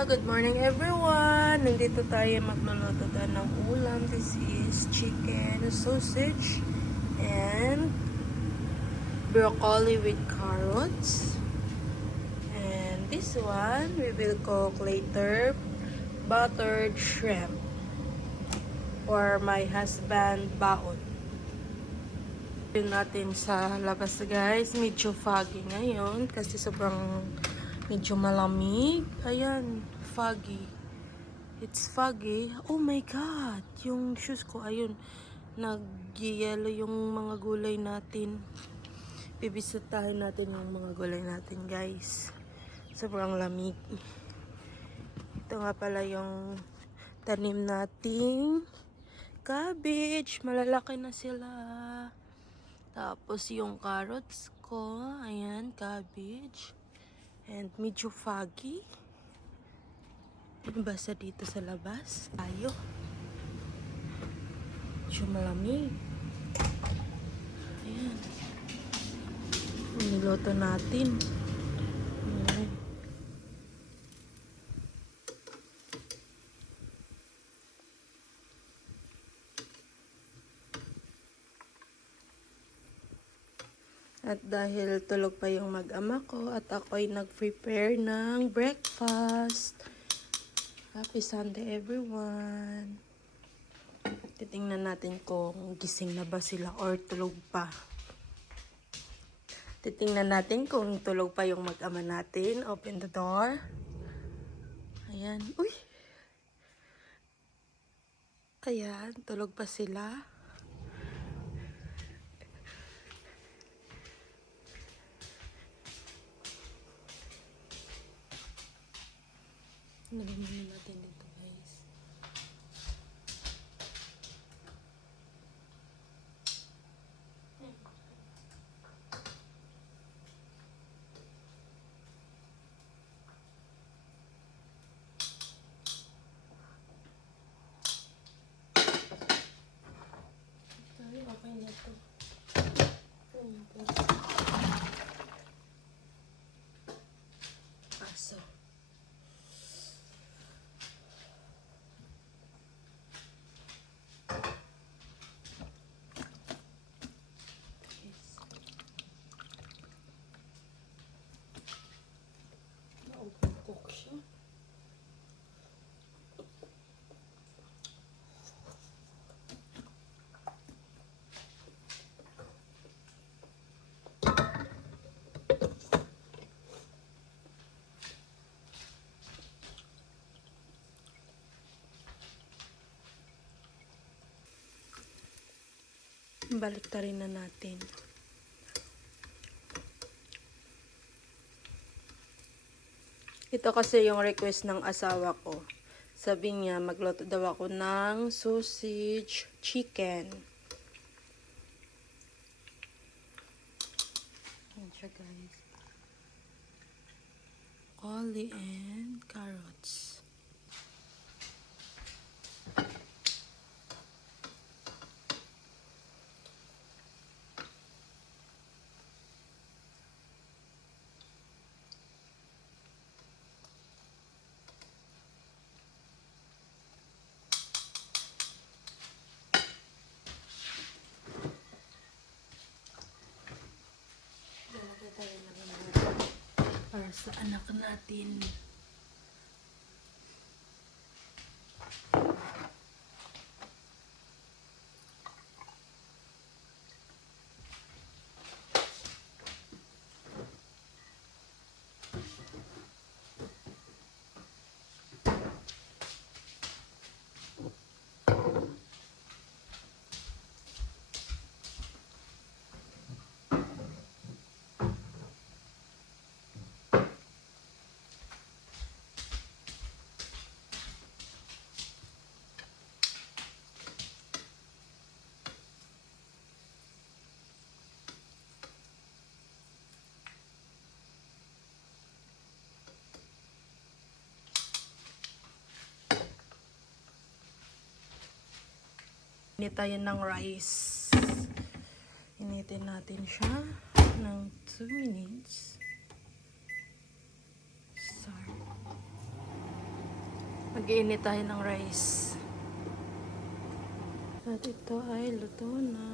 Good morning everyone! Nandito tayo magluluto ng ulam. This is chicken sausage and broccoli with carrots. And this one we will cook later, buttered shrimp for my husband baon. Yun natin sa labas guys, medyo foggy ngayon kasi sobrang medyo malamig. Ayan, foggy. It's foggy. Oh my God! Yung shoes ko, ayun. Nag-yellow yung mga gulay natin. Bibisitahin natin yung mga gulay natin, guys. Sobrang lamig. Ito nga pala yung tanim nating cabbage. Malalaki na sila. Tapos yung carrots ko, ayan, cabbage. And medyo foggy. Basa dito sa labas. Tayo. Medyo malamig. Ayan. Niloto natin. Ayan. At dahil tulog pa yung mag-ama ko at ako ay nag-prepare ng breakfast. Happy Sunday everyone. Titingnan natin kung gising na ba sila or tulog pa. Titingnan natin kung tulog pa yung mag-ama natin. Open the door. Ayan. Uy! Ayan, tulog pa sila. Nalaman natin dito guys. Okay na to. Aso. Cook siya. Baliktarin na natin. Ito kasi yung request ng asawa ko. Sabi niya, magluto daw ako ng sausage chicken. Ayan siya guys. Broccoli and carrots. Para sa anak natin. Init tayo ng rice. Initin natin siya ng 2 minutes. Start. Mag-iinit tayo ng rice. At ito ay luto na.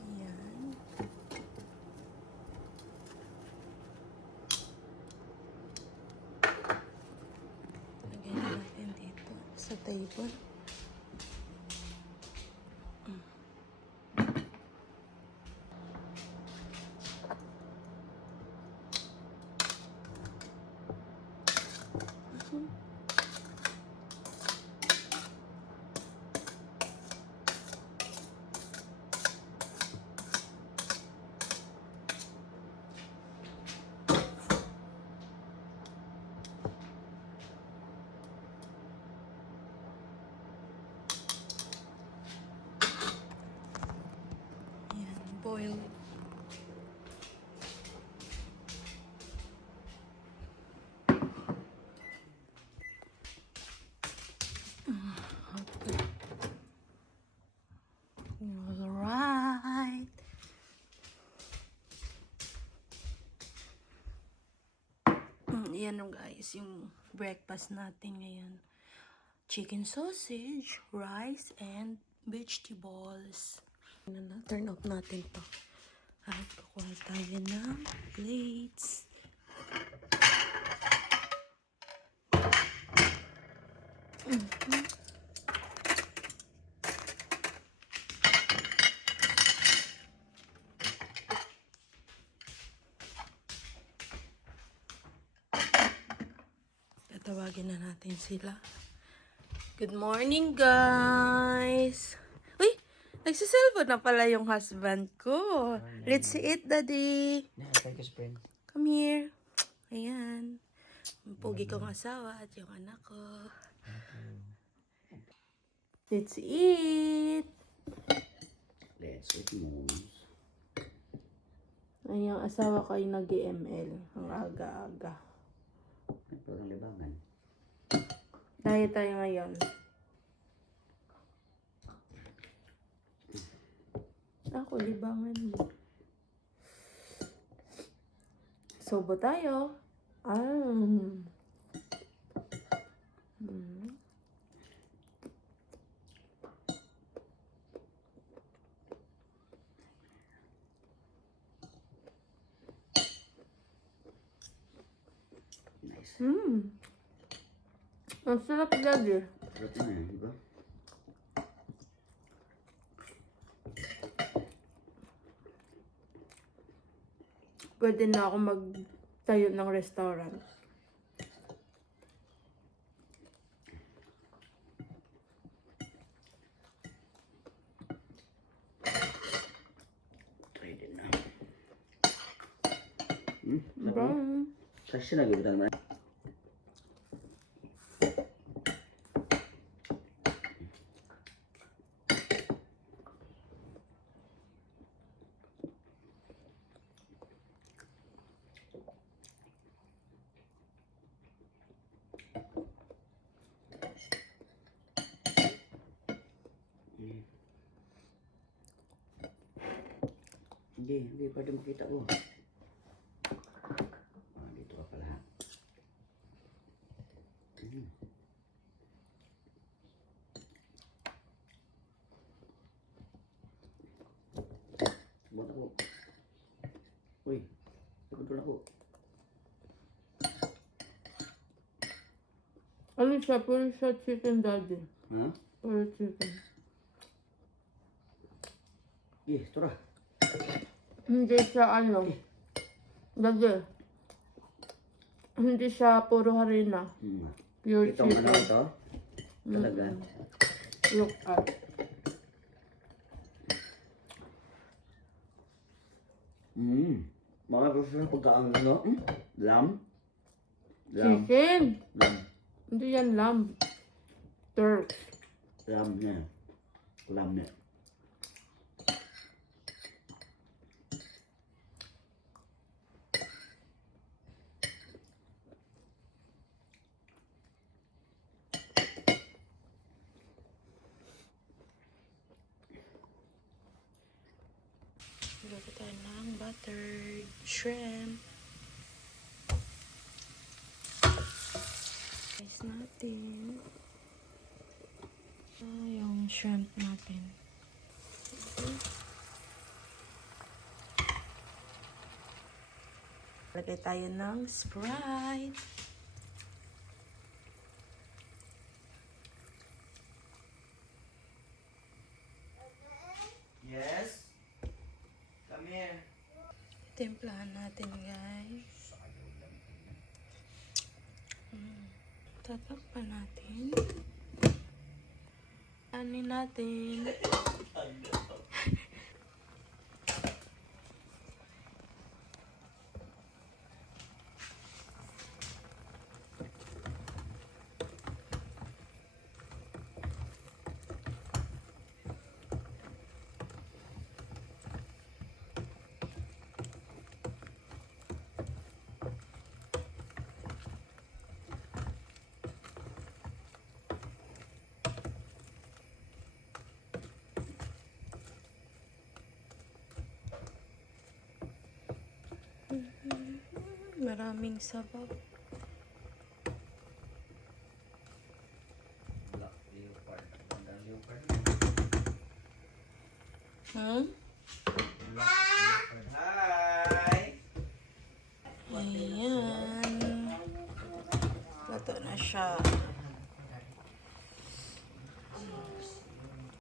Ayan. Lagyan natin dito sa table. Ayan, boil. Alright. Yan guys, yung breakfast natin ngayon. Chicken sausage, rice, and vegetables. Turn off natin to. At kukuha tayo ng plates. Tatawagin na natin sila. Good morning, guys! Uy! Nagsiselfon na pala yung husband ko. Let's eat, Daddy. Come here. Ayan. Ang pogi kong asawa at yung anak ko. Let's eat. Let's eat moves. Ay, yung asawa ko ay nag-ML. Ang aga-aga. Parang libangan. Diet tayo ngayon. Ako, libangan mo. Sobo tayo. Nice. Ang sarap, Daddy. Sarap na yan, di ba? Pwede na ako magtayo ng restaurant. Try din na. Bye. Kasi nagibutan naman. Hindi pwede makita ko. Dito ka pala. Buat ako. Uy, ikot ako. Ano siya? Puro siya chicken, Daddy. Ha? Puro chicken. Tura. Hindi siya Daddy. Hindi siya puro harina. Pure Itong chicken. ano ito? Talaga. Look at. Mga gusto na pagkaang ano? Lamb? Chicken. Lamb. Hindi yan lamb. Turk. Lamb niya. Lamb niya. Magluto tayo ng buttered shrimp. Rice natin. Yung shrimp natin. Lagay tayo ng Sprite. Yes? Come here. Timplahan natin, guys. Tatakpan natin. Anin natin. Maraming sabaw. Black leopard. Ganda leopard. Hmm?